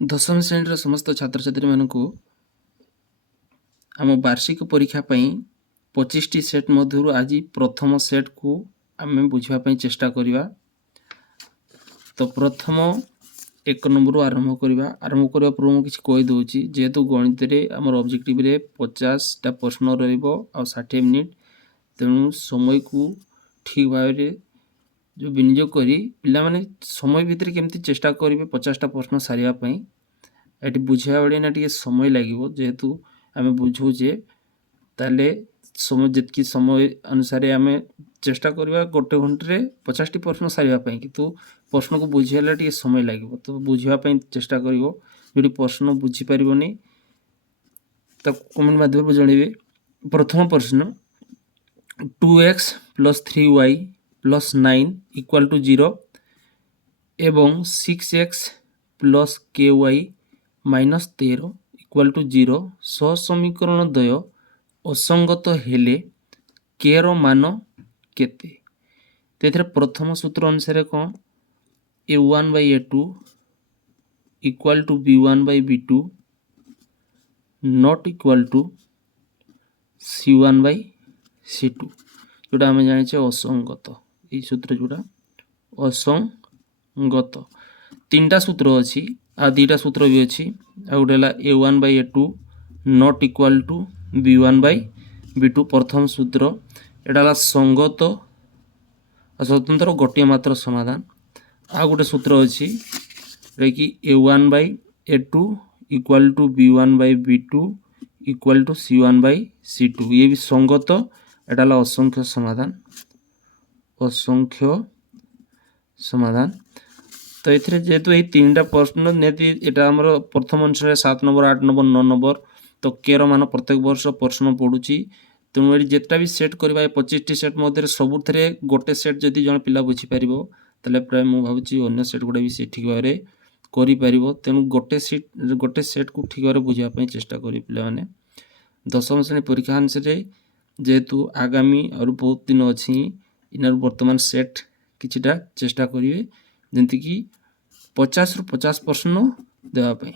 ଦଶମ ଶ୍ରେଣୀର ସମସ୍ତ ଛାତ୍ରଛାତ୍ରୀମାନଙ୍କୁ ଆମ ବାର୍ଷିକ ପରୀକ୍ଷା ପାଇଁ 25ଟି ସେଟ୍ ମଧ୍ୟରୁ ଆଜି ପ୍ରଥମ ସେଟ୍କୁ ଆମେ ବୁଝିବା ପାଇଁ ଚେଷ୍ଟା କରିବା। ତ ପ୍ରଥମ 1 ନମ୍ବରରୁ ଆରମ୍ଭ କରିବା ପୂର୍ବରୁ ମୁଁ କିଛି କହିଦେଉଛି। ଯେହେତୁ ଗଣିତରେ ଆମର ଅବଜେକ୍ଟିଭରେ 50ଟା ପ୍ରଶ୍ନ ରହିବ ଆଉ 60 ମିନିଟ୍, ତେଣୁ ସମୟକୁ ଠିକ୍ ଭାବରେ जो विनियोग करी पिलामाने समय भितर केमती चेष्टा करेंगे 50टा प्रश्न सारिया पई। एटी बुझिया बेले ना टिके समय लागिवो, जेहेतु आमे बुझौजे ताले समय जितकी समय अनुसार आमे चेष्टा करबा गोटे घंटे 50टी प्रश्न सारिया पई, किंतु प्रश्न को बुझियाला टिके समय लागिवो। तो बुझिया पई चेष्टा करिवो। जोटी प्रश्न बुझी परिबोनी तो कमेंट माध्यम जणेबे। प्रथम प्रश्न 2x + 3y + 9 = 0 एवं 6x + ky - 13 = 0 सहसमीकरण द्वय असंगत हेले k रो मान केते। तेथरे प्रथम सूत्र अनुसार कौन a1/a2 = b1/b2 not equal to c1/c2, जोटा आम जाने असंगत। ये सूत्र जोटा असंगत। 3टा सूत्र अच्छी आ 2टा सूत्र भी अच्छी। आ गोटे a1/a2 not equal to b1/b2 प्रथम सूत्र। एटा संगत स्वतंत्र गोटे मात्र समाधान। आ गोटे सूत्र अच्छी कि a1/a2 = b1/b2 = c1/c2, ये भी संगत। एटा असंख्य समाधान, असंख्य समाधान। तो ये जेहेतु ये 3टा प्रश्न निहती एटा हमर प्रथम अनुसार 7 नंबर 8 नंबर 9 नंबर, तो के रो मान प्रत्येक वर्ष प्रश्न पड़ुची। तेणु ये जेटा भी सेट करवा 25टी सेट मध्य सबुथे गोटे सेट जदि जन पिला बुझी पारिबो ताले प्राय मु भाबुची अन्य सेट गुडा भी से ठीक भाबरे करि पारिबो। तेणु गोटे सेट को ठीक भाबरे बुझिया पई चेष्टा करि पिला माने। दशम श्रेणी परीक्षा अनुसार जेहेतु आगामी और बहुत दिन अच्छी इनर वर्तमान सेट किछिटा चेष्टा करिवे जेंति कि 50 रु 50 प्रश्न देवा पई।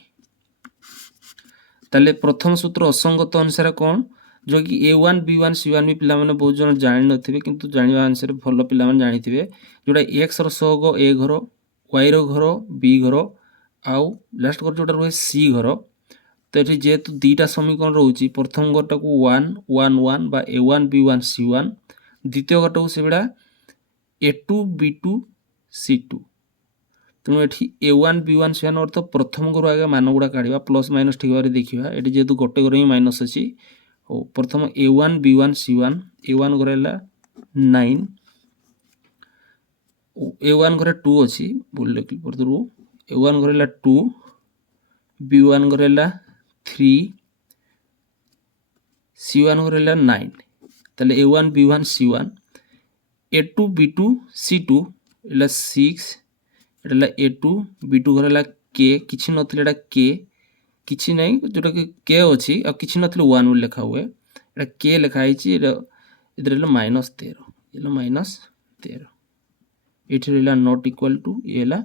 ताले प्रथम सूत्र असंगत अनुसार कौन जो कि a1 b1 c1 भी पिला माने बहुत जन जानि नथिबे, किंतु जानिबा अनुसार भलो पिला माने जानिथिबे। जोटा x रो सहग a घर, y रो घर b घर, आउ लास्ट घर जोटा रहे c घर। तो ये जेहेतु 2टा समीकरण रोची, प्रथम घरटा को 1 1 1 बा a1 b1 c1, द्वितीय घरटा को सेबडा a2 b2 c2। तेणु ये a1 b1 c1 अर्थ प्रथम घर आगे मान गुड़ा काढ़ा प्लस माइनस ठीक भाव देखा। ये जेहेतु गोटे घर ही माइनस अच्छी। हो प्रथम a1 b1 c1, a1 घर है 9, a1 घर 2 अच्छी बोल लिखी प्रथम a1 घर है 2, b1 घर है 3, c1 घर है 9। ताले a1 b1 c1, a2 b2 c2 एला 6, एटा a2 b2 घर है k, किछि नथिले एटा k किछि नै, जोटा कि k अछि आ किछि नथिले 1 बोल लिखा हुए। एटा k लिखा हिची, इधर -13, एला -13, एठी रहला नॉट इक्वल टू, एला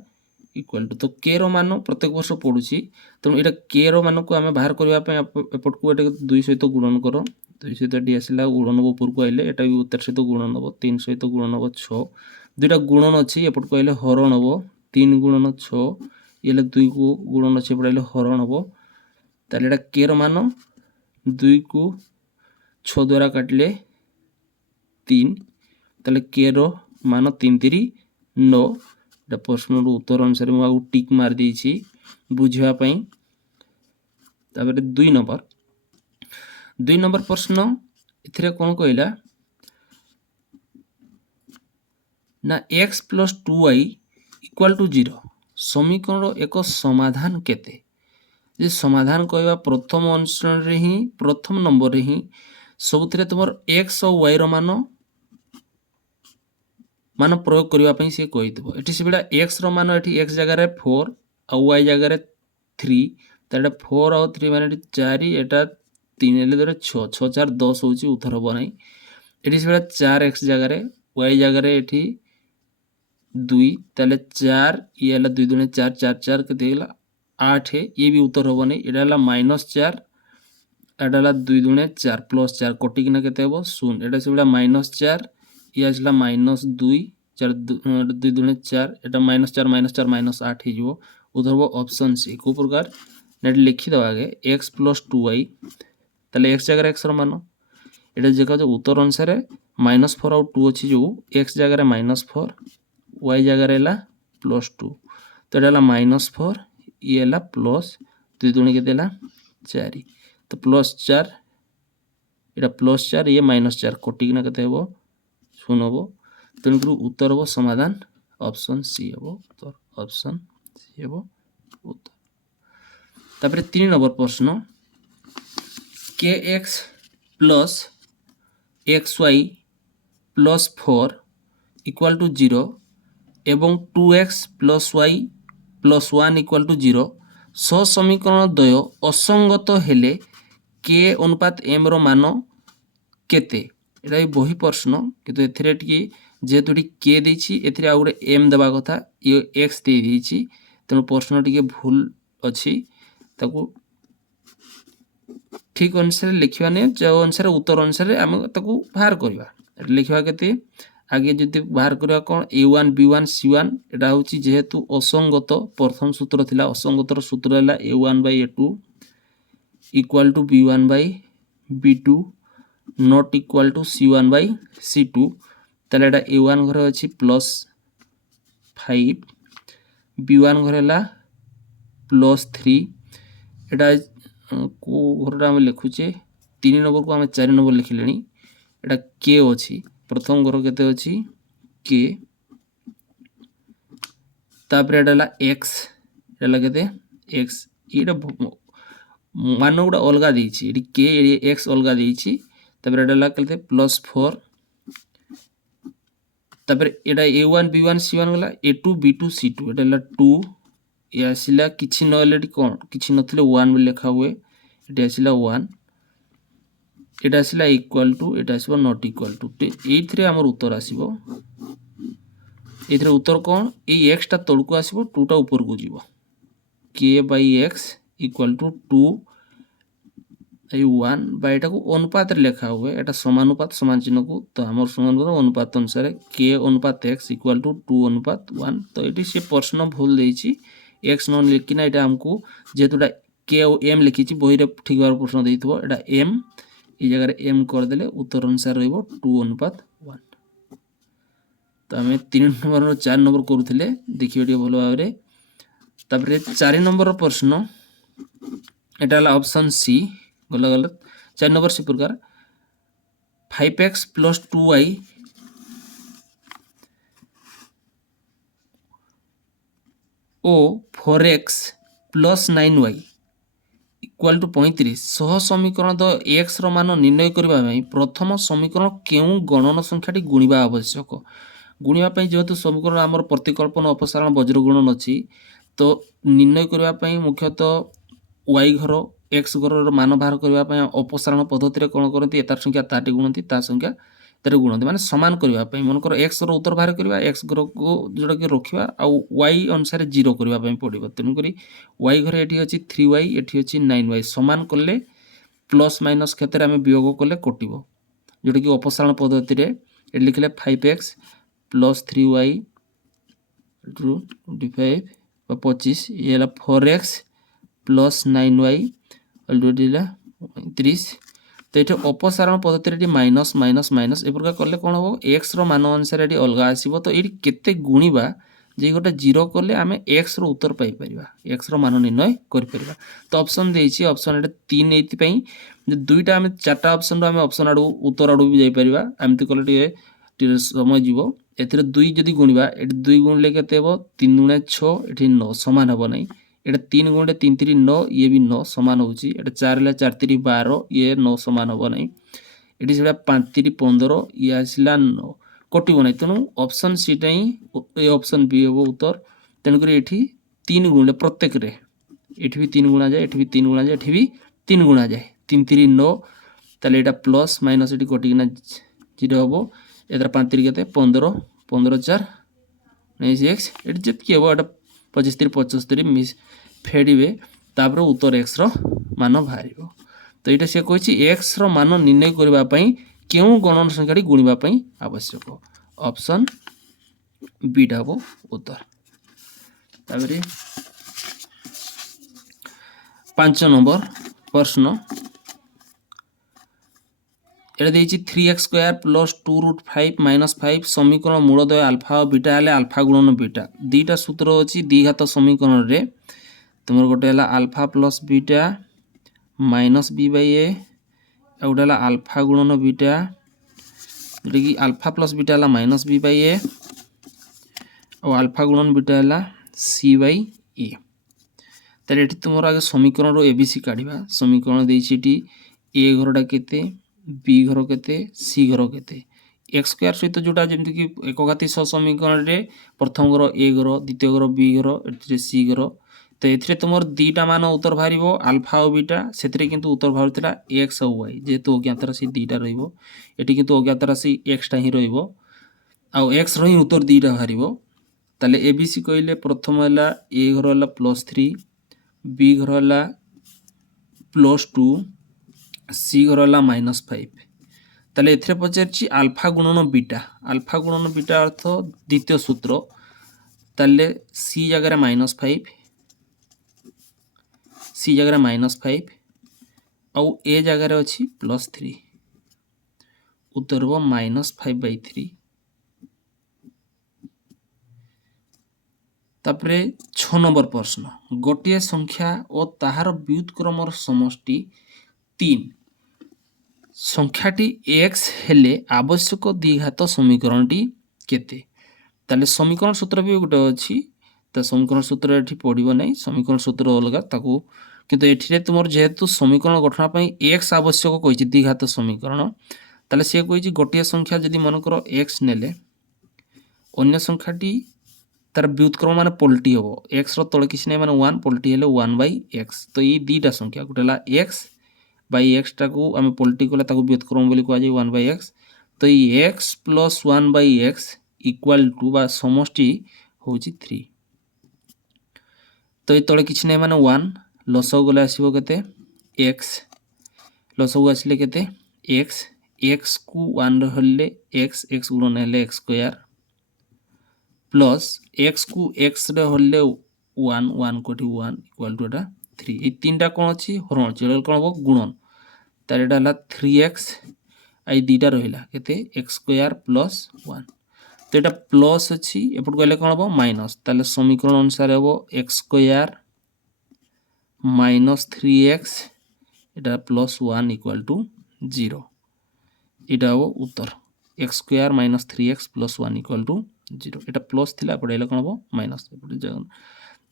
इक्वल टू। तो k रो मान प्रत्येक वर्ष पड़ुची। तेणु एटा k रो मान को आमे बाहर करबा पय एपट को एटा 2 सहित गुणन करो। 2 सहित डी आसिला गुणन ऊपर को आइले, एटा भी 13 सहित गुणन हबो। 3 सहित गुणन हबो 6, दुईटा गुणन अछि एपट को आइले हरण हबो। 3 गुणन 6, एले 2 को गुणन अछि एपट आइले हरण हबो। ताले एटा k रो मान 2 को 6 द्वारा काटले 3, ताले k रो मान 3 3 9। एटा प्रश्न रो उत्तर अनुसार मु आगु टिक मार देछि बुझिया पई। तापर 2 नंबर प्रश्न इथरे कोन कहला ना x + 2y = 0 समीकरण एक समाधान केते। जे समाधान कहवा प्रथम अनुसरण रे ही प्रथम नंबर रे ही सबुथिरे तुमर x और y रो मान प्रयोग करबा पई से कहितबो। एठी सेबिडा x रो मान एठी x जगह रे 4 और y जगह रे 3, ताडा 4 और 3 माने एठी 4, एटा 3 एले धरे 6 6 4 10 होची उत्तर हो नै। एठी सेबिडा 4x जगह रे y जगह रे एठी 2, ताले 4 ये 2 दूने 4 4 4 के देला 8 ये भी उत्तर हम नहीं एटा -4 एटा 2 दुणे 4 +4 कटिकिना केते हबो 0 एटा से -4 ये आसला -2 4 2 दुणे 4 एटा -4 -4 -8 हो उत्तर हबो ऑप्शन सी को प्रकार नेट लिखि दबा आगे x + 2y ताले x जगह x रो मान एटा देखा जो उत्तर अनुसार -4 और 2 अच्छी जो x जगह -4 y जगह +2 तो एटा -4 ये प्लस 2 दुणे के 4 तो +4 एटा +4 ये -4 कटिकिना केते हबो 0 हबो तेणुकर उत्तर हबो समाधान ऑप्शन सी हबो उत्तर ऑप्शन सी हबो उत्तर। तापर 3 नंबर प्रश्न kx + xy + 4 = 0 एवं 2x + y + 1 = 0 समीकरण द्वय असंगत हेले k अनुपात m रो मान केते एटा बही प्रश्न किंतु एथिरे टी जेहेतु के देछि एथिरे आ गुटे m देबा कथा ये x दे देछि तेणु प्रश्न टी भूल अछि ताकू ठीक अनुसार लिखिबा ने जो अनुसार उत्तर अनुसार आम ताकू बाहर करबा लिखिबा केते आगे जदि बाहर करबा कोन a1 b1 c1 एटा होछि जेहेतु असंगत प्रथम सूत्र थिला असंगतर सूत्र हला a1/a2 = b1/b2 not equal to c1/c2 ताले एटा a1 घरे अछि +5 b1 घरे हला +3 एटा को घरटा हम लिखुचे 3 नंबर को हम 4 नंबर लिखिलेनी एटा k अछि प्रथम घर केते अछि k तापर एटा हला x एटा केते x एटा मान गुडा अलगा देछि एटी k x अलगा देछि तापर एटा हला केते +4 तापर एटा a1 b1 c1 गला a2 b2 c2 एटा हला 2 ये आसिला किछि नलेटी कोन किछि नथिले 1 बोली लिखा हुए एटा आसिला 1 एटा आसिला equal to Etah आसीबो not equal to एथरे हमर उत्तर आसीबो एथरे उत्तर कोन ए x ता तळकु आसीबो 2 ता ऊपर को जीवो k/x = 2 ए 1 बाय एटा को अनुपात रे लिखा हुए एटा समानुपात समान चिन्ह को तो हमर समानुपात अनुपात अनुसार k अनुपात x = 2 अनुपात 1 तो एटी से प्रश्न भूल देछि x न लिखिना एटा हमको जेतुडा k और m लिखिछि बही रे ठीक बार प्रश्न देइथबो एटा m ई जगह रे m कर देले उत्तर अनुसार रहइबो 2 अनुपात 1 तो हमें 3 नंबर और 4 नंबर करूथिले देखियोटी भलो भाबरे तापरे 4 नंबर प्रश्न एटा हला ऑप्शन सी गलत 4 नंबर से प्रकार 5x + 2y ओ 4x + 9y = 35 सह समीकरण द x रो मान निर्णय करबा पई प्रथम समीकरण केउ गणन संख्याटी गुणिबा आवश्यक गुणिबा पई जेहेतु समीकरण हमर प्रतिकल्पन अपसारण वज्र गुणन अछि तो निर्णय करबा पई मुख्यतः y घर x घर रो मान बाहर करबा पई अपसारण पद्धति रे कोन करंती एतार संख्या ताटी गुणंती ता संख्या तारे गुणंती माने समान करबा पई मन कर x रो उत्तर बाहर करबा x घर को जोडा के रखिबा आ y अनुसार 0 करबा पई पड़िबो तनु करी y घर एठी अछि 3y एठी अछि 9y समान करले प्लस माइनस क्षेत्र में वियोग करले कटिबो जोटा कि अपसारण पद्धति रे ए लिखले 5x + 3y * 25 25 ये हला 4x + 9y अलरेडी 30 तो ये अपसारण पद्धति रे माइनस माइनस माइनस ए प्रकार करले कोन हो x रो मान अनुसार एटी अलगा आसीबो तो एटी केते गुणीबा जे गोटा 0 करले आमे x रो उत्तर पाई परिबा x रो मान निर्णय कर परिबा तो ऑप्शन देछि ऑप्शन एटा 3 एति पई जे दुईटा आमे चारटा ऑप्शन रो आमे ऑप्शन आडू उत्तर आडू भी जाई परिबा एमति करले टे समय जीवो एथिरे 2 जदी गुणीबा एटी 2 गुणले केते हेबो 3 गुणे 6 एटी 9 समान हबो नै एटा 3 गुणे 3 3 9 ये भी 9 समान होची एटा 4 ले 4 3 12 ये 9 समान हबो नै एटी सेडा 5 3 15 ये आसिला 9 कटिबो नै तनु ऑप्शन सी टाई ए ऑप्शन बी हबो उत्तर तनु करी एठी 3 गुणले प्रत्येक रे एठी भी 3 गुणा जाय एठी भी 3 गुणा जाय एठी भी 3 गुणा जाय 3 3 9 ताले एटा प्लस माइनस एठी कटिना 0 हबो एतर 5 3 केते 15 15 4 9x एठी जत की हबो एटा 25 3 75 मिस फेडिबे तापर उत्तर x रो मान बाहर। तो ये सी कही x रो मान निर्णय करने क्यों गणन संख्या गुणा आवश्यक। ऑप्शन बी टा हम उत्तर। तापर 5 नंबर प्रश्न ये देखिए 3x² प्लस 2√5 -5 समीकरण मूलद्वय आल्फा और बीटा हेले आल्फा गुणन बीटा दीटा सूत्र अच्छी द्विघात समीकरण रे तुम गोटे है alpha plus beta minus B by A आ गोटे है आल्फा गुणन बीटा जोटा कि आल्फा प्लस बीटा है माइनस बी बाई ए और आल्फा गुणन बीटा है सी बाई ए। ताले एठी तुमर आगे समीकरण रो एबीसी काढिबा। समीकरण देछि ए घरटा केते बी घर केते सी घर केते एक्स स्क्वायर सहित जोटा जेमति कि एकघाती समीकरण रे प्रथम घर ए घर द्वितीय घर बी घर एथिरे सी घर तो एथिरे तुमर दीटा मान उत्तर बाहरिबो अल्फा और बीटा सेथिरे किंतु उत्तर बाहरुतला एक्स और वाई जेतु अज्ञात राशि दीटा रहइबो एठी किंतु अज्ञात राशि एक्स टा ही रहइबो आ एक्स रो ही उत्तर दीटा बाहरिबो। ताले एबीसी कहले प्रथम हला ए घर हला +3 बी घर हला +2 सी घर है -5 ताले एथिरे पचारछि आल्फा गुणन बीटा अर्थ द्वितीय सूत्र ताले सी जगह -5 सी जगह -5 आउ ए जगह अच्छी +3 उत्तर हो -5/3। तापरे 6 नंबर प्रश्न गोटे संख्या और ताहार व्युत्क्रमर समष्टि 3 संख्याटी x हेले आवश्यक द्विघात समीकरणटी केते। ताले समीकरण सूत्र भी गोटे अच्छी तो समीकरण सूत्र एठी पड़िबो नै समीकरण सूत्र अलग ताकू किंतु एठी तुमर जेहेतु समीकरण गठन पई x आवश्यक कहिछि द्विघात समीकरण ताले से कहिछि गोटे संख्या जदि मनकर x नेले अन्य संख्याटी तार व्युत्क्रम माने पलटी हो x रो तळे किछ नै माने 1 पलटी हेले 1/x तो ये दीटा संख्या गोटे ला x बाई एक्स टाकू आम पलटी कले व्युत्क्रम बोली कह 1/x तो ये x plus 1/x equal to बा समष्टि हूँ 3 तो ये तले किसी नहीं माने 1 लसगु गले आसो के x लसगु आसिले के x को 1 रही x गुणन हेले x² प्लस x को x रे 1 को 1 इक्वाल टू 3 ये तीनटा कौन अच्छी हरण अच्छी कौन हम गुणन तार एटा हला 3x आई दीटा रहिला केते x² प्लस 1 तो एटा प्लस अच्छी एपट कहले कौन हम माइनस ताले समीकरण अनुसार हम x² minus 3x Etah plus 1 equal to 0 एटा हम उत्तर x² minus 3x plus 1 equal to 0 एटा प्लस थिला एपट हेले कौन हम माइनस एपट जगन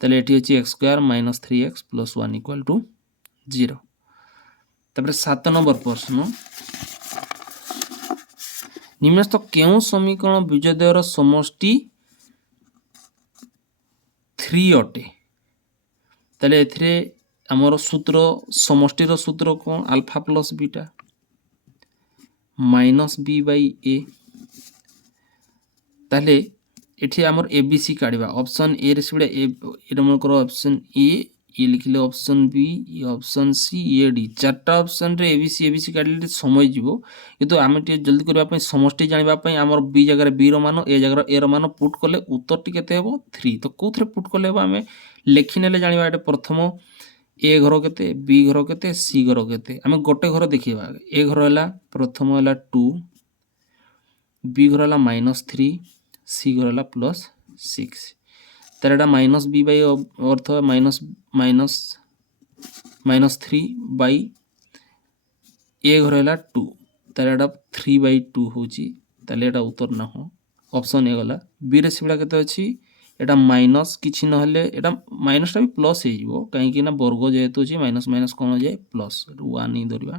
ताले एठी अछि x² minus 3x plus 1 equal to 0। तापर 7 नंबर प्रश्न निम्नस्थ केउ समीकरण बीजद्वयर समष्टि 3 अटे ताले एथिरे हमर सूत्र समष्टि रो सूत्र कोन alpha plus beta minus B by A ताले एठी हमर एबीसी काढिबा ऑप्शन ए रे सिबडा ए मन करो ऑप्शन ए ये लिखले ऑप्शन बी ये ऑप्शन सी ये डी चारटा ऑप्शन रे एबीसी काढले समय जीवो किंतु आमे टे जल्दी करबा पई समष्टि जानिबा पई हमर बी जगह बी रो मान ए जगह ए रो मान पुट करले उत्तर टी केते हेबो 3 तो कोथरे पुट करले हेबो आमे लेखि नेले जानिबा एटे प्रथम ए घर केते बी घर केते सी घर केते आमे गोटे घर देखिबा ए घर हला प्रथम हला 2 बी घर हला -3 सी घर हला +6 तार एटा माइनस बी बाई अर्थ -3 बाई ए घर है 2 तार एटा 3/2 होची ताले एटा उत्तर ना हो ऑप्शन ए गला बी रे सिबडा केते अछि एटा माइनस किछि न हले एटा माइनस टा भी प्लस हे जिवो काहे कि ना वर्ग जेहेतु अछि माइनस माइनस कोन हो जाय प्लस 1 ही धरिबा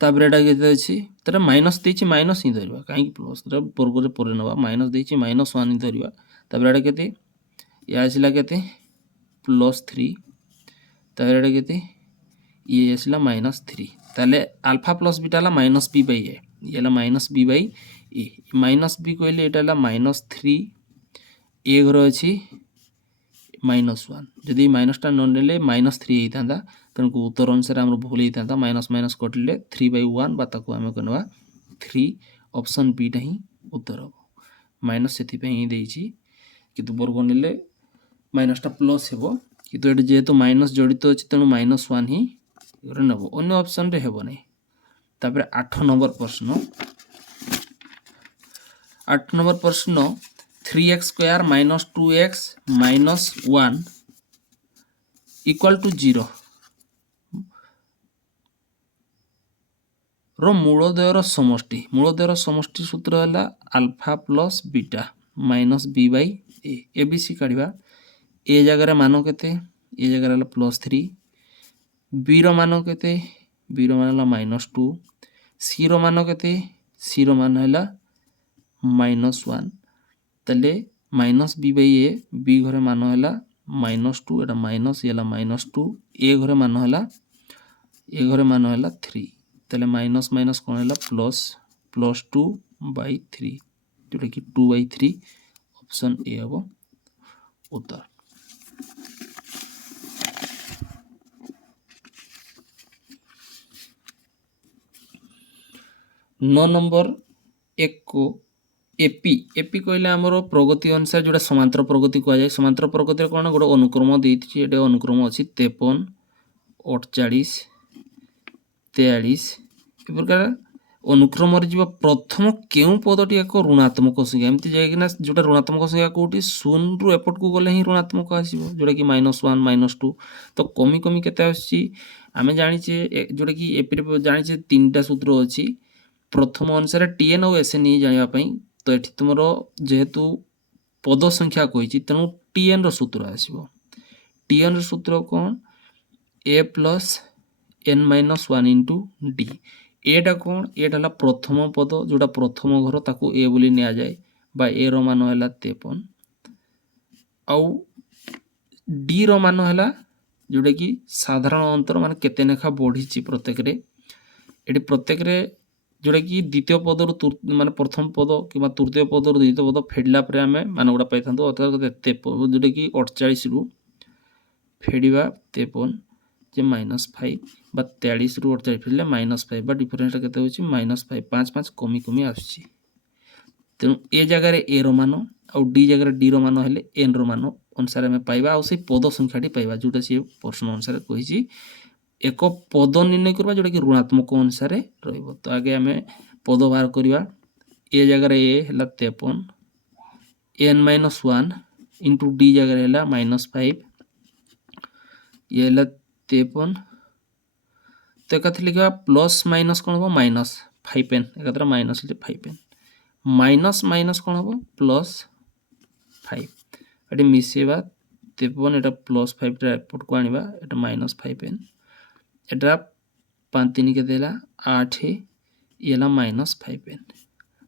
तापर एटा केते अछि तारे माइनस देछि माइनस ही धरिबा काहे कि प्लस रे वर्ग रे परे नबा माइनस देछि -1 ही धरिबा तापर एटा केते या आसिला केते +3 तापर एटा केते ये आसिला -3 ताले अल्फा प्लस बीटा ला माइनस बी बाई ए ये ला minus B by A minus B कहले एटा ला -3 ए घरे अच्छी -1 जदि माइनसटा न नेले -3 होता तेणुक उत्तर अनुसार आम भूल होता माइनस माइनस कटिले 3/1 बा ताकू आम कह 3 ऑप्शन बीटा ही उत्तर हम माइनस से किंतु वर्ग नेले माइनसटा प्लस हे किंतु ये जेहेतु माइनस जड़ित अच्छी तेणु -1 ही नब अन्य ऑप्शन रे हेब नहीं। तापर 8 नंबर प्रश्न 8 नंबर प्रश्न 3x square minus 2x minus 1 equal to 0 रो मूलद्वयर समष्टि सूत्र है alpha plus beta minus B by a b c काढ़ा ए जगह मान केते ए जगह +3 बी रो मान केते बी रो मान -2 सी रो मान केते सी रो मान है -1 तले minus B by a b घरे मान है -2 एटा माइनस ये -2 ए घरे मान है 3 तले माइनस माइनस कौन है प्लस 2/3 जोटा कि 2/3 ऑप्शन ए हम उत्तर। 9 नंबर 1 को एपी एपी कहले आमर प्रगति अनुसार जोटा समांतर प्रगति कहुए समांतर प्रगति कौन गोटे अनुक्रम देती ये अनुक्रम अच्छी 53 48 43 ए प्रकार अनुक्रम प्रथम क्यों पदटी एक ऋणात्मक संख्या एमती जाइना जोटा ऋणात्मक संख्या कौटी 0 रु एपट को गले ही ऋणात्मक आसो जोटा कि -1 -2 तो कमी कमी केते आम जाचे जोटा कि एपी जाचे 3टा सूत्र अच्छी प्रथम अनुसार टीएन और एसएन जानापी तो ये तुम जेहेतु पद संख्या कही तेणु टीएन रूत्र आसो टीएन सूत्र कौन ए प्लस एन -1 इंटू डी एटा कौन एटा प्रथम पद जोटा प्रथम घर ताकू ए बोली नि जाए बा ए रो मान है 53 आउ डी रो मान है जोटा कि साधारण अंतर मान केते नेखा बढ़ी प्रत्येक ये प्रत्येक जोटा कि द्वितीय पद रु मान प्रथम पद कि तृतीय पद रु द्वितीय पद फेडला आम मान गुड़ा पाई अर्थात जोटा कि 48 रु फेड़ा 53 जे -5 बा 43 रु 48 फेडले -5 बा डिफरेन्सटा केते होची -5 5 5 कमी कमी आसुची तेणु ए जगह ए रो मान आउ डी जगह डी रो मान हेले एन रो मान अनुसार आम पाइबा आउ से पद संख्याटी पाइबा जोटा सी प्रश्न अनुसार कही एक पद निर्णय करवा जोटा कि ऋणात्मक अनुसार रहिबो तो आगे आम पद बाहर करवा ए जगह ए है 53 एन -1 इंटू डी जगह है -5 ये है 53 तो एक लिखा प्लस माइनस कौन हम -5n एक माइनस 5n माइनस माइनस कौन हम +5 ये मिसेवा 53 एटा +5 एपट को आनिबा एटा -5n एटा 5 3 के देला 8 ये -5n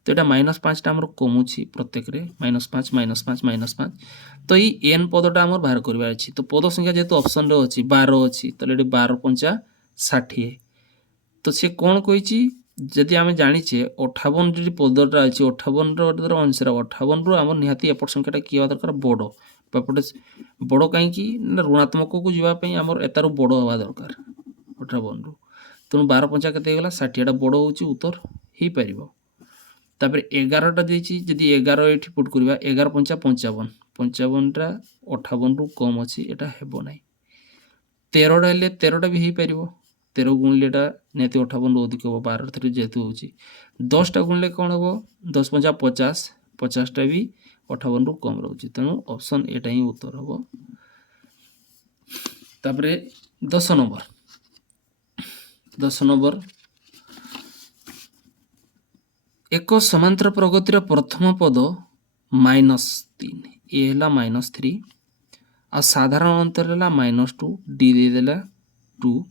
तो यहाँ -5 टा कमुची प्रत्येक -5 -5 तो ये एन पदटा आम बाहर करार अच्छी तो पद संख्या जेहेतु ऑप्शन रे अच्छी 12 अच्छी तो ये 12 5 60 तो सी कौन कही जदि आम जाचे 58 जी पदटा अच्छी 58 अनुसार 58 रु आम निहाती एपट संख्याटा किए दरकार बड़ एपटे बड़ कहीं ऋणात्मक को जावाई आम एतार बड़ हवा दरकार 58 रु तेणु 12 5 के 60 बड़ हूँ उत्तर हो पार तापर 11टा देती जदि 11 ये पुट करवा 11 5 55 55टा 58 रु कम अच्छी एटा हेबो ना 13टा हेल्ले 13टा भी हो पार 13 गुणिले निहती 58 रु अधिक हम 12 थ्री जेहेतु हो 10टा गुणिले कौन हम 10 5 50 50टा भी 58 रु कम रोचे तेणु ऑप्शन एटा ही उत्तर हम तापर 10 नंबर एक समांतर प्रगतिर प्रथम पद -3 ए है -3 आ साधारण अंतर है -2 डी देदेला 2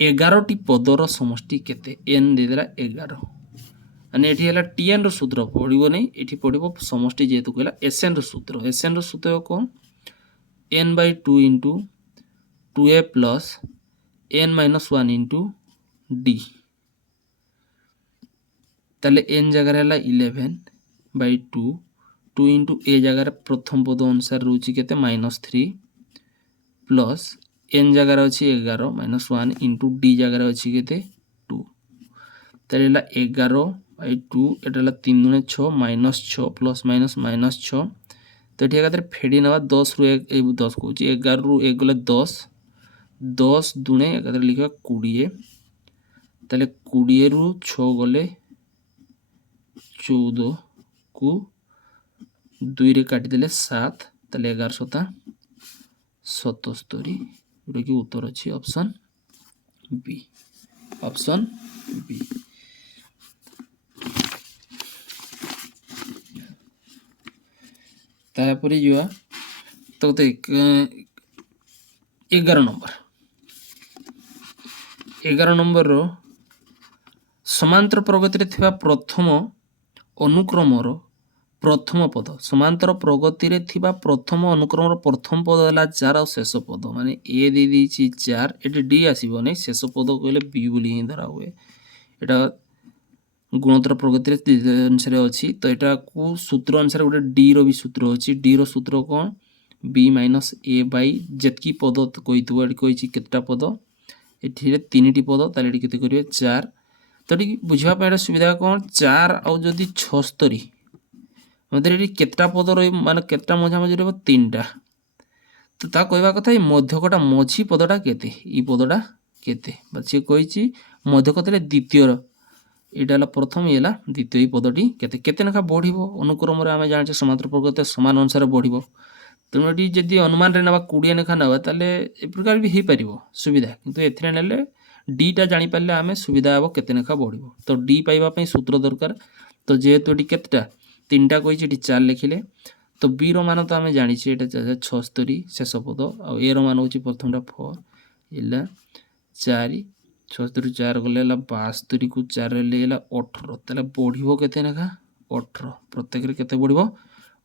11टी पदर समष्टि केते एन देदेला 11 माने एठी हला टीएन रो सूत्र पड़िबो नै एठी पड़िबो समष्टि जेतु कहला एसएन रो सूत्र कोन n/2 into 2a plus n -1 into D ताले n जगह है 11/2 टू इंटू ए जगार प्रथम पद अनुसार रोचे के -3 प्लस एन जगार अच्छी 11 -1 इंटू डी जगार अच्छी के 2 तेल 11/2 एटा 3 दूने 6 -6 प्लस माइनस -6 तो ये एकाधर फेड़ी ना 10 रु 10 कौच 11 रु 1 गले 10 10 दूने एकाधर लिखा 20 ताले 20 रु 6 गले 14 को 2 रे काटी देले 7 ताले 11 7 77 जोटा कि उत्तर अच्छी ऑप्शन बी ऑप्शन बी। तापरे जो तो 11 नंबर रो समांतर प्रगति रे थिबा प्रथम अनुक्रमर प्रथम पद समांतर प्रगति रे थिबा प्रथम अनुक्रमर प्रथम पद है 4 और शेष पद माने ए दे दी 4 एटी डी आसीबो नै शेष पद कहले बी बोली ही धरा हुए एटा गुणोत्तर प्रगति अनुसार अच्छी तो यहाँ को सूत्र अनुसार गोटे डी रो भी सूत्र अच्छी डी रो सूत्र कौन बी माइनस ए बाई जेतकी पद कही केतटा पद ये 3टी पद ताले केते करिवे 4 तो ये बुझापा सुविधा कौन 4 आउ जदि 76 मतलब ये केतटा पद रही माने केतटा मझा मझी रही 3टा तो ता कहवा कथा ये मध्यकटा मझी पदटा केते ई पदटा केते से कही मध्यकटा द्वितीय यहाँ प्रथम ये द्वितीय पदटी केते केते लेखा बढ़िबो अनुक्रम रे आमे जाने समांतर प्रगति समान अनुसार बढ़िबो तेणु ये जदि अनुमान रे नवा 20 लेखा नवा ताले ए प्रकार भी हे परिबो सुविधा किंतु एथरे नेले डी टा जानि पाले आमे सुविधा हबो केते लेखा बढ़िबो तो डी पाइबा पई सूत्र दरकार तो जेहेतु एटी केतटा 3टा कहिछि एटी 4 लिखिले तो बी रो मान तो आमे जानि छि एटा 76 शेष पद आ ए रो मान होछि प्रथमटा 4 इला 4 76 4 गले 72 को 4 ले 18 ताले बढ़िबो केते लेखा 18 प्रत्येक रे केते बढ़िबो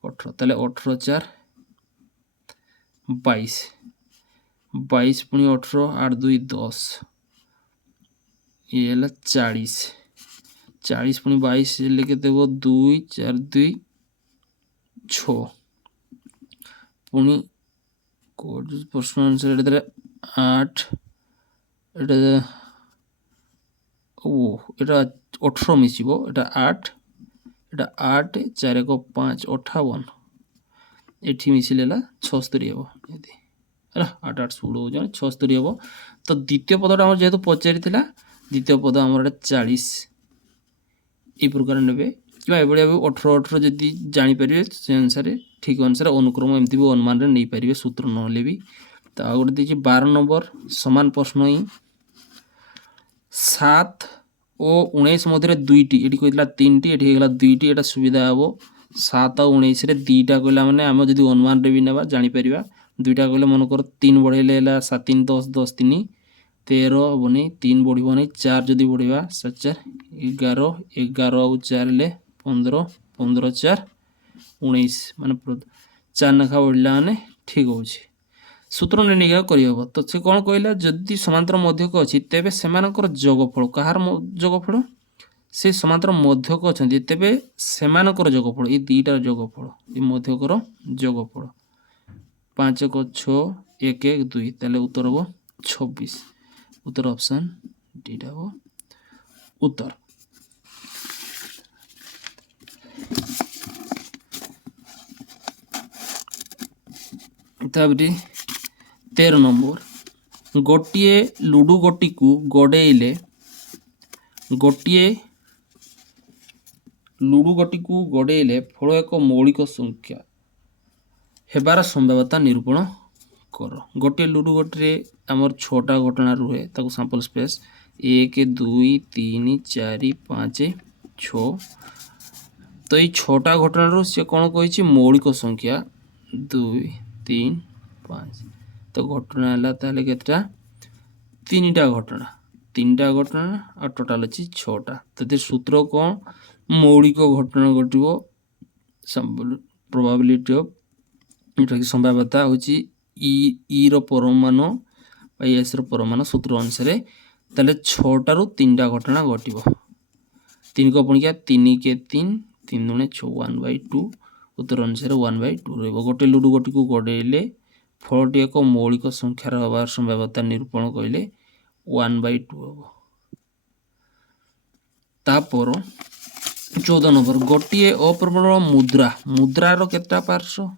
18 ताले 18 4 22 22 पुनी 18 8 2 10 ये 40 40 पुनी 22 ले केते 2 4 2 6 पुनी कोड प्रश्न आंसर एटा 8 एटा এটা 18 মিশিব এটা 8 এটা 8 4 1 5 58 এটি মিশিলে 76 হবো এদি ହେଲା 8 8 16 हो 76 হবো তো দ্বিতীয় পদটা আমার যেহেতু পচারিଥିଲା দ্বিতীয় পদ আমার 40 এই প্রকার নেবে কিবা এভাবে 18 18 যদি জানি পারিবে সে অনুসারে ঠিক অনুসারে অনুক্রম এমতি भी অনুমান রে নেই পারিবে সূত্র নহলে भी তো আর গোটে দিছি 12 নম্বর সমান প্রশ্ন হি 7 और 19 मध्य 2टी ये कहला 3टी ये गला 2टी एटा सुविधा हे 7 और 19 रे 2टा कहला माने आम जदि अनुमान रे भी नेबा जानि परिबा 2टा कहले मन कर 3 बढ़ेले 7 3 10 10 3 13 बनी 3 बढ़िबो नै 4 जदि बढ़िबा 7 4 11 11 और 4 ले 15 15 4 19 माने 4 नखा बढ़ला माने ठीक होछि सूत्र निर्णय करहब तो से कौन कहला जदि समांतर मध्यक अच्छी तेबे सेमानकर जोगफल कहार जोगफल से समांतर मध्यक अच्छे तेबे सेमानकर जोगफल ये दुईटार जोगफल ये मध्यकर जोगफल 5 1 6 1 1 2 ताले उत्तर हम 26 उत्तर ऑप्शन डी हम उत्तर। ताबरी 13 नंबर गोटे लुडु गोटी को गड़ेले गोटे लुडु गोटी को गड़ेले फल एक मौलिक संख्या हेबार संभाव्यता निरूपण कर गोटे लुडु गोटी आमर 6टा घटना रुहे ताको सैंपल स्पेस 1 2 3 4 5 6 तो ये 6टा घटना रू से कौन कही मौलिक संख्या 2 3 5 तो घटना है ताले केतटा 3टा घटना और टोटाल अच्छी 6टा तो सूत्र कौन मौलिक घटना घटो प्रोबेबिलिटी ऑफ जोटा कि संभाव्यता हूँ ई रो परमाणु एस रो परमाणु सूत्र अनुसार ताले 6टा रू 3टा घटना घटो 3 को पुणी क्या 3 के 3 3 दूने 6 1/2 उत्तर अनुसार 1/2 रहिबो। गोटे लुडु गोटी को गड़ेले फलटी एक मौलिक संख्यार हबार संभाव्यता निरूपण कइले 1/2 हबो। तापर 14 नंबर गोटे अपरिमेय मुद्रा मुद्रार केतटा पार्श्व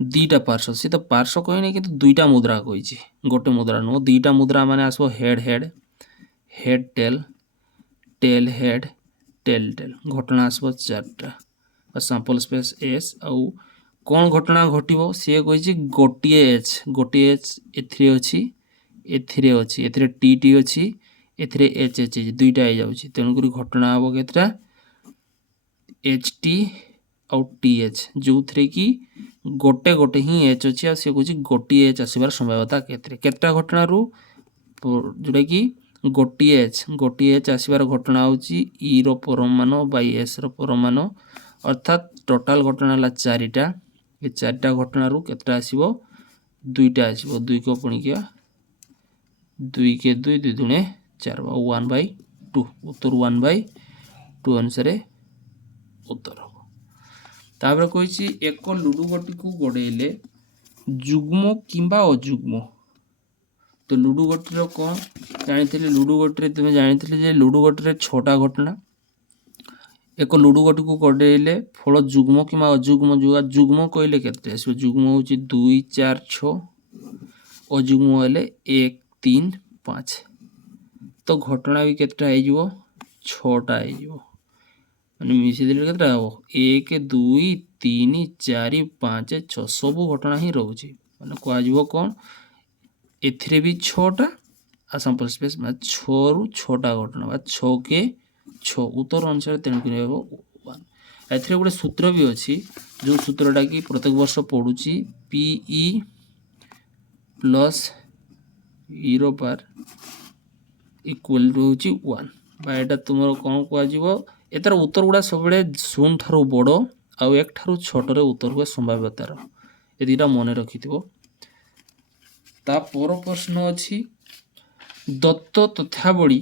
दुईटा पार्श्व सी तो पार्श्व कहने कि दुईटा मुद्रा कही गोटे मुद्रा नुह दुईटा मुद्रा माने आसो head head head tail tail head tail tail घटना आसो चार्टा सैंपल स्पेस एस आउ कौन घटना घटो सी कही गोटे एच एथिरे अच्छी एथिरे अच्छी एथिरे टी टी अच्छी एथिरे एच एच दुईटा हो जाउछि तेणुकरी घटना हम केतटा एच टी आउ टी एच जो थे कि गोटे गोटे ही एच अच्छी आ सी कह गोटे एच आसबार संभाव्यता केतटा घटना रू जोटा कि गोटे एच आसबार घटना हूँ ई परमान बाई एस परमान अर्थात टोटाल घटना है चारिटा ये चारिटा घटना रू केतटा आसब दुईटा आसब दुई को पुणिकिया दुई के दुई दुई दुणे 4 1/2 उत्तर 1/2 अनुसार उत्तर हम। तापर कही एक लुडु गोटी को गड़ेले जुग्म किंबा अजुग्म तो लुडु गोटी कौन जानी लुडु गोटी तुम्हें जानी लुडु गोटी 6टा घटना एक लुडु गोटी को गड़ेले फल जुग्म कि अजुग्म जुग्म कहले केते जुग्म हूँ 2 4 6 अजुग्म हेले 1 3 5 तो घटना भी केतटा हो 6टा हो मैंने मिसेदेले केतटा हम 1 2 3 4 5 6 सबू घटना ही रोचे मैंने कह कौन एथिरे भी 6टा आ सैंपल स्पेस 6 रु 6टा घटना 6 के 6 उत्तर अनुसार तेणुक एथिरे गोटे सूत्र भी अच्छी जो सूत्रटा कि प्रत्येक वर्ष पढ़ुची पीई प्लस ईरो पार इक्वल टू होची 1 बायटा तुम कौन कह एतार उत्तर गुड़ा सब 0 ठारू बड़ आउ 1 ठारू छोट उत्तर हुए संभाव्यतार ये दुटा मन रखि पर प्रश्न अच्छी दत्त तथ्यावली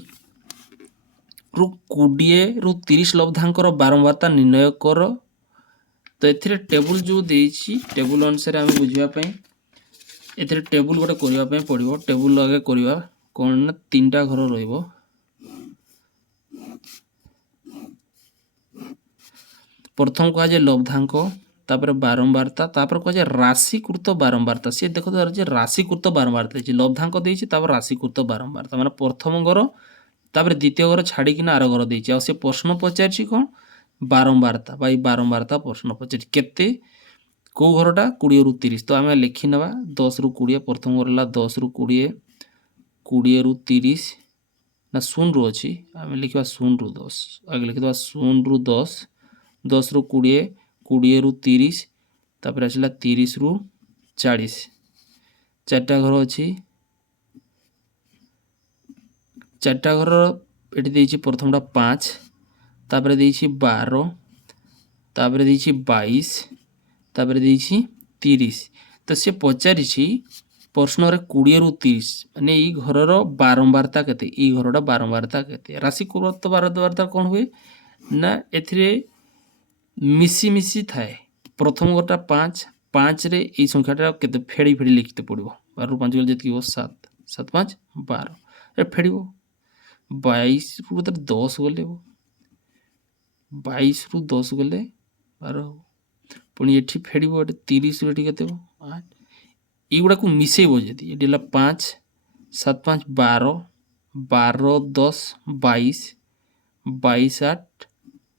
रु 20 रु 30 लब्धांकर बारंबारता निर्णय कर तो एथिरे टेबुल जो देछि टेबुल अनुसार आम बुझापी एथिरे टेबुल गोटे करने पड़ो टेबुल आगे करवा कौन ना 3टा घर रहिबो प्रथम कह जाए लब्धांक तापर बारंबारता तापर कह जाए राशिकृत बारंबारता सी देख राशिकृत बारंबारता लब्धांक देछि तापर राशिकृत बारंबारता माने प्रथम घर तापर द्वितीय घर छाड़िकिना आर घर देछि आ से प्रश्न पचारछि कौन बारंबारता बाई बारंबारता प्रश्न पचार केते को घरटा 20 रु 30 तो आम लिखि नवा 10 रु 20 प्रथम घर है 10 रु 20 20 रु 30 ना 0 रु अच्छी आम लिखा 0 रु 10 आगे लिखिदा 0 रु 10 10 रु 20 20 रु 30 तापर आसला 30 रु 40 चार्टा घर अच्छी चार्टा घर ये देछि प्रथमटा 5 तापर देछि 12 तापर देछि 22 तापर देछि 30 तो से पचारिछि प्रश्न रे 20 रु 30 माने ई घरर बारंबारता केते ई घरटा बारंबारता केते राशिकृत बारंबारता कौन हुए ना एथिरे मिसी मिसी थाए प्रथम घरटा 5 5 रे ई संख्याटा केते फेड़ी फेड़ी लिखते पड़ो 12 रु 5 गले जति 7 7 5 12 ए फेड़िबो 22 रु 10 गले 22 रु 10 गले 12 पुणी एठी फेड़िबो 30 रु एठी केते 8 एगुड़ा को मिसेब जदि ये 5 7 5 12 12 10 22 22 8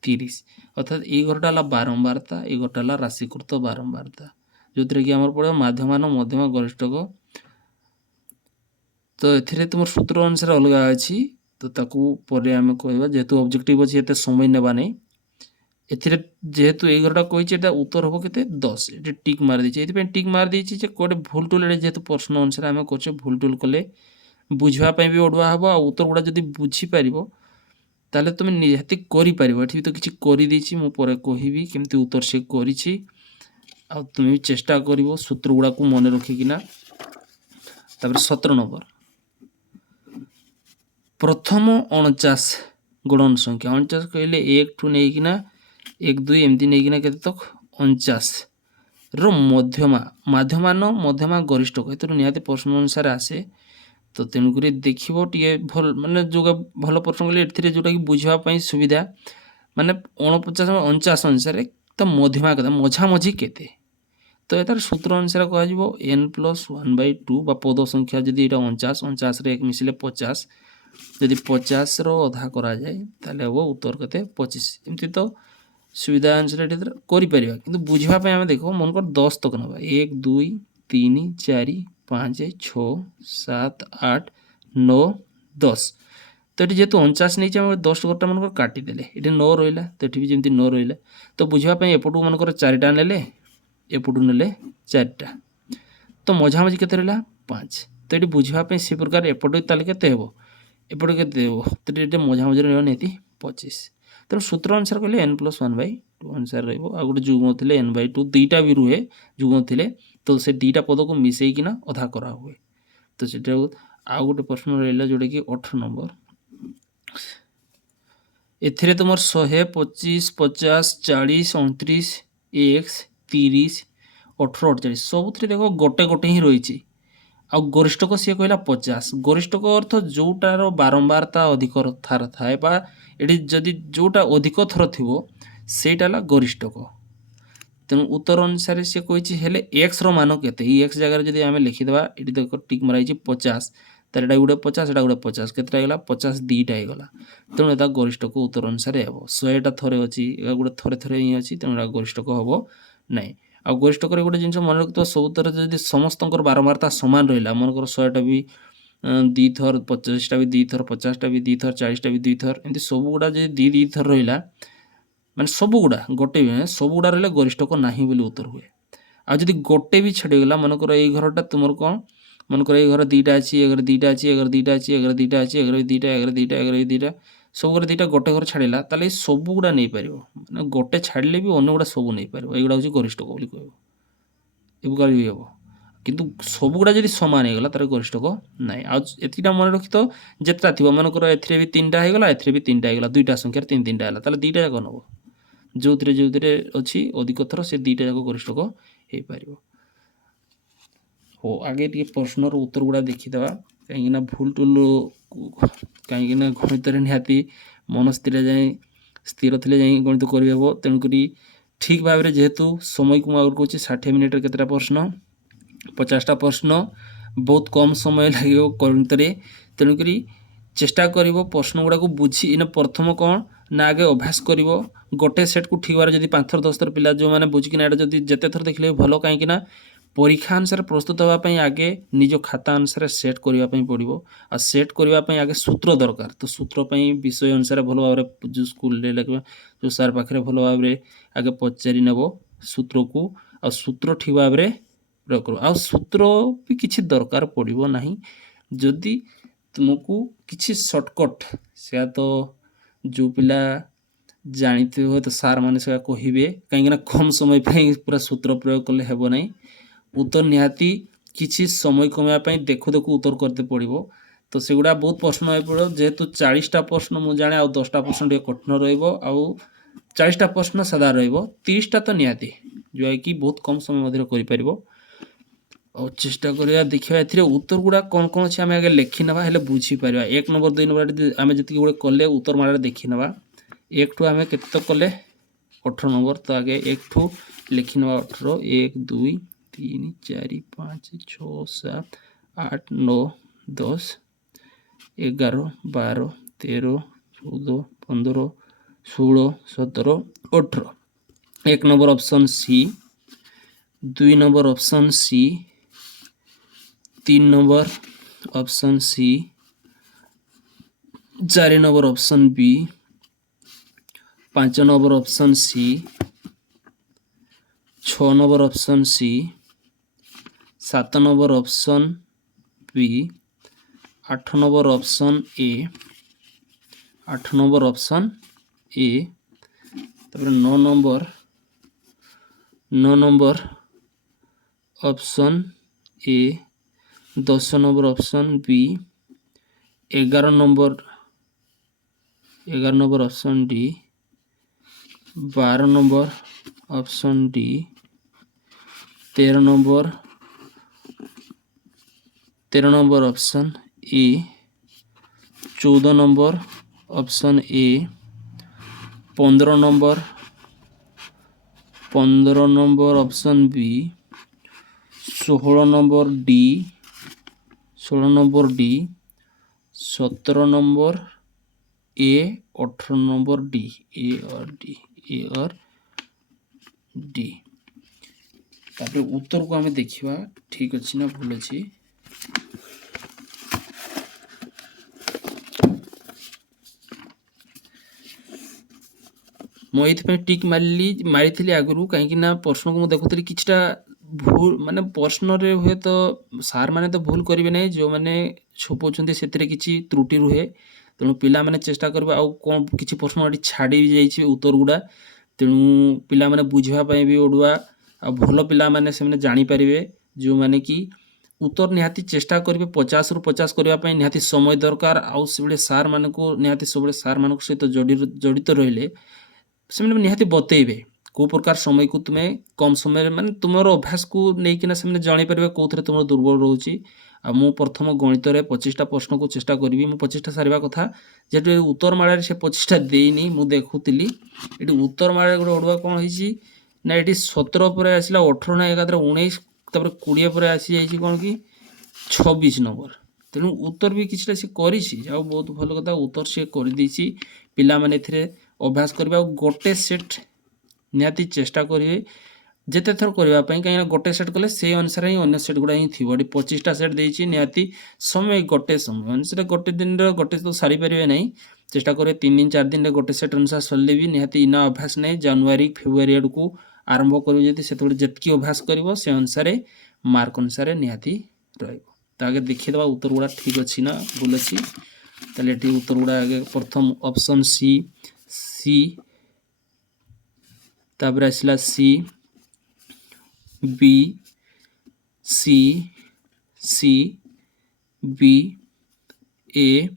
30 अर्थात ये घरटा है बारंबारता ये घरटा है राशिकृत बारंबारता जो थे कि आम पड़े माध्यमान मध्यम गरिष्ठक तो ए तुम सूत्र अनुसार अलग अच्छी तो ताकू पर आम कह जेहेतु ऑब्जेक्टिव अच्छी एत समय नेबा नहीं एथिरे जेहेतु ये घरटा कही उत्तर हम के 10 ये टिक मार दी ये टिक मार दी कौटे भूल टूल जेहेतु प्रश्न अनुसार आम कर भूल टूल कले बुझापी भी अड़ुआ हम आ उत्तर गुड़ा जब बुझीपार ताले तुम निहाती करिपार ये तो किसी कर मुझे कहबी केमती उत्तर से करी तुम्हें भी चेष्टा कर सूत्र गुड़ा को मन रखिकिना 17 नंबर प्रथम 49 गुणन संख्या 49 कहले 1 ठू नहीं 1 2 एमती नहीं के तक 49 ର ମଧ୍ୟମା ଗରିଷ୍ଠକ ଏଥିରୁ ନିହାତି ପ୍ରଶ୍ନ ଅନୁସାରେ ଆସେ। ତ ତେଣୁକରି ଦେଖିବ ଟିକେ ଭଲ ମାନେ ଯୋଉଟା ଭଲ ପ୍ରଶ୍ନ କଲେ ଏଥିରେ ଯୋଉଟାକି ବୁଝିବା ପାଇଁ ସୁବିଧା ମାନେ 49 49 ଅନୁସାରେ ତ ମଝାମଝି କେତେ ତ ଏଟାର ସୂତ୍ର ଅନୁସାରେ କୁହାଯିବ n+1/2 ବା ପଦ ସଂଖ୍ୟା ଯଦି ଏଇଟା 49ରେ 1 ମିଶିଲେ 50 ଯଦି 50ର ଅଧା କରାଯାଏ ତାହେଲେ ହେବ ଉତ୍ତର କେତେ 25 ଏମିତି ତ ସୁବିଧା ଅନୁସାରେ ଏଠି କରିପାରିବା କିନ୍ତୁ ବୁଝିବା ପାଇଁ ଆମେ ଦେଖ ମନେକର 10 ତକ ନେବା 1 2 3 4 5 6 7 8 9 10 ତ ଏଠି ଯେହେତୁ 49 ନେଇଛି ଆମେ 10 ଟଙ୍କା ମନେକର କାଟିଦେଲେ ଏଠି 9 ରହିଲା ତ ଏଠି ବି ଯେମିତି 9 ରହିଲା ତ ବୁଝିବା ପାଇଁ ଏପଟକୁ ମନେକର 4ଟା ନେଲେ ଏପଟୁ ନେଲେ 4ଟା ତ ମଝାମଝି କେତେ ରହିଲା 5 ତ ଏଠି ବୁଝିବା ପାଇଁ ସେ ପ୍ରକାର ଏପଟେ ତାହେଲେ କେତେ ହେବ ଏପଟେ କେତେ ହେବ ତ ଏଠି ମଝାମଝିରେ ରହିବ ନିହାତି 25 ତେଣୁ ସୂତ୍ର ଅନୁସାରେ କହିଲେ n+1/2 ଅନୁସାରେ ରହିବ ଆଉ ଗୋଟେ ଯୁଗ୍ମ ଥିଲେ n/2 ଦୁଇଟା ବି ରୁହେ ଯୁଗ୍ମ ଥିଲେ ତ ସେ ଦୁଇଟା ପଦକୁ ମିଶେଇକିନା ଅଧା କରା ହୁଏ ତ ସେଟା ଆଉ ଗୋଟେ ପ୍ରଶ୍ନ ରହିଲା ଯୋଉଟାକି 18 ନମ୍ବର ଏଥିରେ ତୁମର 100 25 50 40 29 x 30 18 48 ସବୁଥିରେ ଦେଖ ଗୋଟେ ଗୋଟେ ହିଁ ରହିଛି ଆଉ ଗରିଷ୍ଠକ ସିଏ କହିଲା 50 ଗରିଷ୍ଠକ ଅର୍ଥ ଯୋଉଟାର ବାରମ୍ବାରତା ଅଧିକ ଥର ଥାଏ ବା ଏଠି ଯଦି ଯୋଉଟା ଅଧିକ ଥର ଥିବ ସେଇଟା ହେଲା ଗରିଷ୍ଠକ ତେଣୁ ଉତ୍ତର ଅନୁସାରେ ସିଏ କହିଛି ହେଲେ x ର ମାନ କେତେ ଏଇ x ଜାଗାରେ ଯଦି ଆମେ ଲେଖିଦେବା ଏଠି ଦେଖ ଟିକ୍ ମରା ହେଇଛି 50 ତାର ଏଟା ଗୋଟେ 50 ଏଟା ଗୋଟେ 50 କେତେଟା ହେଇଗଲା 50 ଦୁଇଟା ହେଇଗଲା ତେଣୁ ଏଟା ଗରିଷ୍ଠକ ଉତ୍ତର ଅନୁସାରେ ହେବ 100ଟା ଥରେ ଅଛି ଏଟା ଗୋଟେ ଥରେ ହିଁ ଅଛି ତେଣୁ ଏଟା ଗରିଷ୍ଠକ ହେବ ନାହିଁ ଆଉ ଗରିଷ୍ଠକରେ ଗୋଟେ ଜିନିଷ ମନେ ରଖିଥିବ ସବୁଥର ଯଦି ସମସ୍ତଙ୍କର ବାରମ୍ବାରତା ସମାନ ରହିଲା ମନେକର 100ଟା ବି 2 ଥର 25ଟା ବି 2 ଥର 50ଟା ବି 2 ଥର 40ଟା ବି 2 ଥର ଏମିତି ସବୁଗୁଡ଼ା ଯଦି 2 ଥର ରହିଲା ମାନେ ସବୁଗୁଡ଼ା ଗୋଟେ ବି ସବୁଗୁଡ଼ା ରହିଲେ ଗରିଷ୍ଠକ ନାହିଁ ବୋଲି ଉତ୍ତର ହୁଏ ଆଉ ଯଦି ଗୋଟେ ବି ଛାଡ଼ିଗଲା ମନେକର ଏଇ ଘରଟା ତୁମର କ'ଣ ମନେକର ଏଇ ଘର 2ଟା ଅଛି ଏ ଘର 2ଟା ଅଛି ଏ ଘର 2ଟା ଅଛି ଏ ଘର 2ଟା ଅଛି ଏ ଘର 2ଟା ଏ ଘର 2ଟା ଏ ଘର 2ଟା ସବୁ ଘରେ 2ଟା ଗୋଟେ ଘର ଛାଡ଼ିଲା ତାହେଲେ ଏଇ ସବୁଗୁଡ଼ା ନେଇପାରିବ ମାନେ ଗୋଟେ ଛାଡ଼ିଲେ ବି ଅନ୍ୟଗୁଡ଼ା ସବୁ ନେଇପାରିବ ଏଇଗୁଡ଼ା ହେଉଛି ଗରିଷ୍ଠକ ବୋଲି କହିବ ଏ ପ୍ରକାର ବି ହେବ କିନ୍ତୁ ସବୁଗୁଡ଼ା ଯଦି ସମାନ ହେଇଗଲା ତାର ଗରିଷ୍ଠକ ନାହିଁ ଆଉ ଏତିକିଟା ମନେ ରଖିଥାଅ ଯେତେଟା ଥିବ ମନେକର ଏଥିରେ ବି 3ଟା ହେଇଗଲା ଏଥିରେ ବି 3ଟା ହେଇଗଲା ଦୁଇଟା ସଂଖ୍ୟାରେ 3ଟା ହେଲା ତାହେଲେ 2ଟା ଯାକ ନେବ ଯୋଉଥିରେ ଅଛି ଅଧିକ ଥର ସେ 2ଟା ଯାକ ଗରିଷ୍ଠକ ହେଇପାରିବ ହଉ ଆଗେ ଟିକେ ପ୍ରଶ୍ନର ଉତ୍ତର ଗୁଡ଼ା ଦେଖିଦେବା କାହିଁକିନା ଭୁଲ ଟୁଲ କାହିଁକିନା ଗଣିତରେ ନିହାତି ମନ ସ୍ଥିର ଥିଲେ ଯାଇ ଗଣିତ କରିହେବ ତେଣୁକରି ଠିକ୍ ଭାବରେ ଯେହେତୁ ସମୟକୁ ମୁଁ ଆଗରୁ କହୁଛି 60 ମିନିଟ୍ରେ କେତେଟା ପ୍ରଶ୍ନ 50ଟା ପ୍ରଶ୍ନ ବହୁତ କମ୍ ସମୟ ଲାଗିବ ଗଣିତରେ ତେଣୁକରି ଚେଷ୍ଟା କରିବ ପ୍ରଶ୍ନ ଗୁଡ଼ାକୁ ବୁଝି ଏଇନା ପ୍ରଥମ କ'ଣ ନା ଆଗେ ଅଭ୍ୟାସ କରିବ ଗୋଟେ ସେଟ୍କୁ ଠିକ୍ ଭାବରେ ଯଦି 5 ଥର 10 ଥର ପିଲା ଯେଉଁମାନେ ବୁଝିକିନା ଏଇଟା ଯଦି ଯେତେ ଥର ଦେଖିଲେ ଭଲ କାହିଁକିନା ପରୀକ୍ଷା ଅନୁସାରେ ପ୍ରସ୍ତୁତ ହେବା ପାଇଁ ଆଗେ ନିଜ ଖାତା ଅନୁସାରେ ସେଟ୍ କରିବା ପାଇଁ ପଡ଼ିବ ଆଉ ସେଟ୍ କରିବା ପାଇଁ ଆଗେ ସୂତ୍ର ଦରକାର ତ ସୂତ୍ର ପାଇଁ ବିଷୟ ଅନୁସାରେ ଭଲ ଭାବରେ ଯେଉଁ ସ୍କୁଲରେ ଲେଖିବା ଯେଉଁ ସାର୍ ପାଖରେ ଭଲ ଭାବରେ ଆଗେ ପଚାରି ନେବ ସୂତ୍ରକୁ ଆଉ ସୂତ୍ର ଠିକ୍ ଭାବରେ ପ୍ରୟୋଗ କରିବ ଆଉ ସୂତ୍ର ବି କିଛି ଦରକାର ପଡ଼ିବ ନାହିଁ ଯଦି ତୁମକୁ କିଛି ସର୍ଟକଟ୍ ସେୟା ତ ଯେଉଁ ପିଲା ଜାଣିଥିବେ ହୁଏତ ସାର୍ମାନେ ସେୟା କହିବେ କାହିଁକିନା କମ୍ ସମୟ ପାଇଁ ପୁରା ସୂତ୍ର ପ୍ରୟୋଗ କଲେ ହେବ ନାହିଁ ଉତ୍ତର ନିହାତି କିଛି ସମୟ କମାଇବା ପାଇଁ ଦେଖୁ ଉତ୍ତର କରତେ ପଡ଼ିବ ତ ସେଗୁଡ଼ା ବହୁତ ପ୍ରଶ୍ନ ହୋଇପଡ଼ିବ ଯେହେତୁ 40ଟା ପ୍ରଶ୍ନ ମୁଁ ଜାଣେ ଆଉ 10ଟା ପ୍ରଶ୍ନ ଟିକେ କଠିନ ରହିବ ଆଉ 40ଟା ପ୍ରଶ୍ନ ସାଧା ରହିବ 30ଟା ତ ନିହାତି ଯେଉଁଟାକି ବହୁତ କମ୍ ସମୟ ମଧ୍ୟରେ କରିପାରିବ ଆଉ ଚେଷ୍ଟା କରିବା ଦେଖିବା ଏଥିରେ ଉତ୍ତର ଗୁଡ଼ା କ'ଣ କ'ଣ ଅଛି ଆମେ ଆଗେ ଲେଖିନେବା ହେଲେ ବୁଝିପାରିବା 1 ନମ୍ବର 2 ନମ୍ବର ଆମେ ଯେତିକି ଗୁଡ଼େ କଲେ ଉତ୍ତର ମାଳରେ ଦେଖିନେବା 1 ଠୁ ଆମେ କେତେ ତ କଲେ 18 ନମ୍ବର ତ ଆଗେ 1 ଠୁ ଲେଖିନେବା 18 1 2 3 4 5 6 7 8 9 10 11 12 13 14 15 16 17 18 1 number option C 2 number option C 3 number option C 4 number option B 5 number option C 6 number option C 7 number option B 8 number option A 8 number option A ତାପରେ 9 number option A 10 number option B 11 number option D 12 number option D. 13 number option A. 14 number option A. 15 number option B. 16 number D. 17 number A. 18 number D. A और D. तापर उत्तर को आम देखा ठीक अच्छी ना भूल अच्छी। मुझे टिक मारी आगु कहीं प्रश्न को देखुली किछटा भूल माने प्रश्न रे हुए तो सार माने तो भूल करेंगे नहीं जो मैंने छुपाऊँ से किसी त्रुटि रुहे तेणु पिला माने चेष्टा करबा आउ कौन किसी प्रश्न छाड़ी जाइए उत्तर गुड़ा तेणु पिला माने बुझापी भी ओडुआ आ भल पिला माने से जानीपर जो मैंने कि उत्तर निहाती चेष्टा करेंगे 50 ରୁ 50 करने निहाती समय दरकार आउ से सार मान को निहाती सब सार मान सहित जड़ित रहिले से निहाती बतेबे को प्रकार समय को तुम्हें कम समय माने तुम अभ्यास को लेकिन से जापर कौन तुम दुर्बल रोचे आ मु प्रथम गणित 25टा प्रश्न को चेष्टा करी मु 25टा सारा कथा जेहतु उत्तर माला से 25टा देनी मु देखुली ये उत्तर माला गोटे ओडुआ कौन होती ना ये 17 पर आसला 18 ना 19 तापर 20 पर आसी जाइए कौन कि 26 नंबर तेणु उत्तर भी किसी सी करी बहुत भल कथा उत्तर सी करदेसी पिला माने अभ्यास करबा गोटे सेट निहाती चेष्टा करेंगे जिते थर करने कहीं गोटे सेट कले से अनुसार ही अन्य सेट गुड़ा ही थी 25टा सेट देती निहाती समय गोटे समय से गोटे दिन गोटे तो सारी पारे ना चेष्टा करें 3 दिन 4 दिन गोटे सेट अनुसार सरले भी निहाती इना अभ्यास नहीं जनवरी फेब्रुआरी आड़ को आरंभ कर जितकी अभ्यास कर से अनुसार मार्क अनुसार निहाती रगे देखीदे उत्तर गुड़ा ठीक अच्छी ना भूल अच्छी ताले उत्तर गुड़ा आगे प्रथम ऑप्शन सी तापर आसला सी बी सी बी ए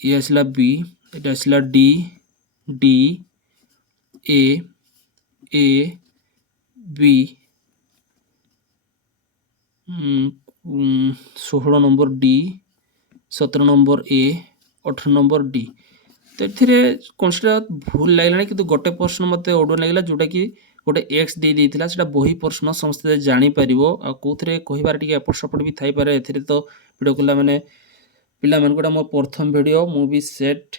ये आसला बी ये आसला D A B 16 number D 17 number A 18 number D तो ये कौन सा भूल लगे कि गोटे प्रश्न मत ओडुआ लगे जोटा कि गोटे एक्स दे देता से बही प्रश्न समस्त जापर आउे कहार टे एपट सपट भी थी पारे ए तो वीडियो कला मैंने पिला गोटा मो प्रथम वीडियो मु भी सेट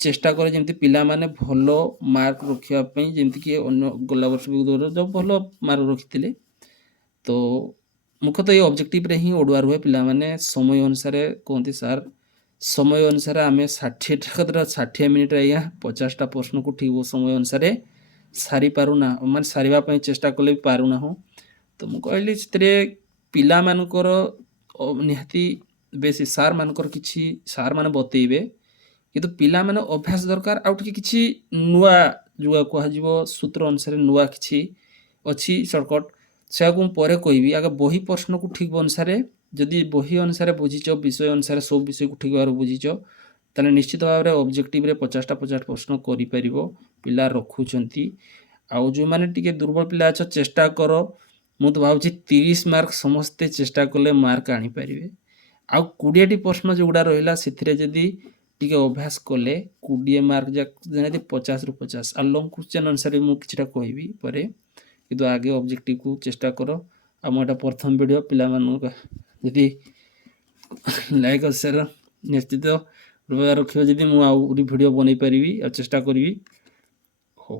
चेष्टा करे जमी पिला माने भल मार्क रखापी जमीक गला वर्ष जो भल मार्क रखी तो मुख्यतः ये ऑब्जेक्टिव रे ही ओडुआ रुहे पिला माने समय अनुसार कहते सार समय अनुसार आम 60 मिनिट आज्ञा 50टा प्रश्न को ठीक समय अनुसार सारी पारुना माने सारे चेष्टा कले भी पारुना हो तो मुझे कहली से पिला मानकर निहाती बेसी सार मानकर किछि सार माने बतेबे किंतु पिला माने अभ्यास दरकार आउ किछि नुआ जुआ कह सूत्र अनुसार नुआ किछि अच्छी सर्टकट से पर कहबी आगे बही प्रश्न को ठीक अनुसार जदि बही अनुसार बुझीच विषय अनुसार सब विषय को ठीक भाव बुझीच ताले निश्चित भाव में ऑब्जेक्टिव रे 50टा 50 प्रश्न करि पिला रखुंट आउ जो मैंने टी दुर्बल पिला अच्छ चेष्टा कर मु तो भावी 30 मार्क समस्ते चेष्टा कले मार्क आनीपर आउ 20टी प्रश्न जो गुड़ा रहा से टी अभ्यास कले 20 मार्क जहाँ 50 ରୁ 50 आ लंग क्वेश्चन अनुसार मुझे कहबी पर किंतु आगे ऑब्जेक्टिव को चेष्टा कर आ मोटा प्रथम वीडियो पिला जदि लाइक और शेयर निश्चित रखिए जदि मुझे वीडियो बनई पारि आ चेष्टा करी हो।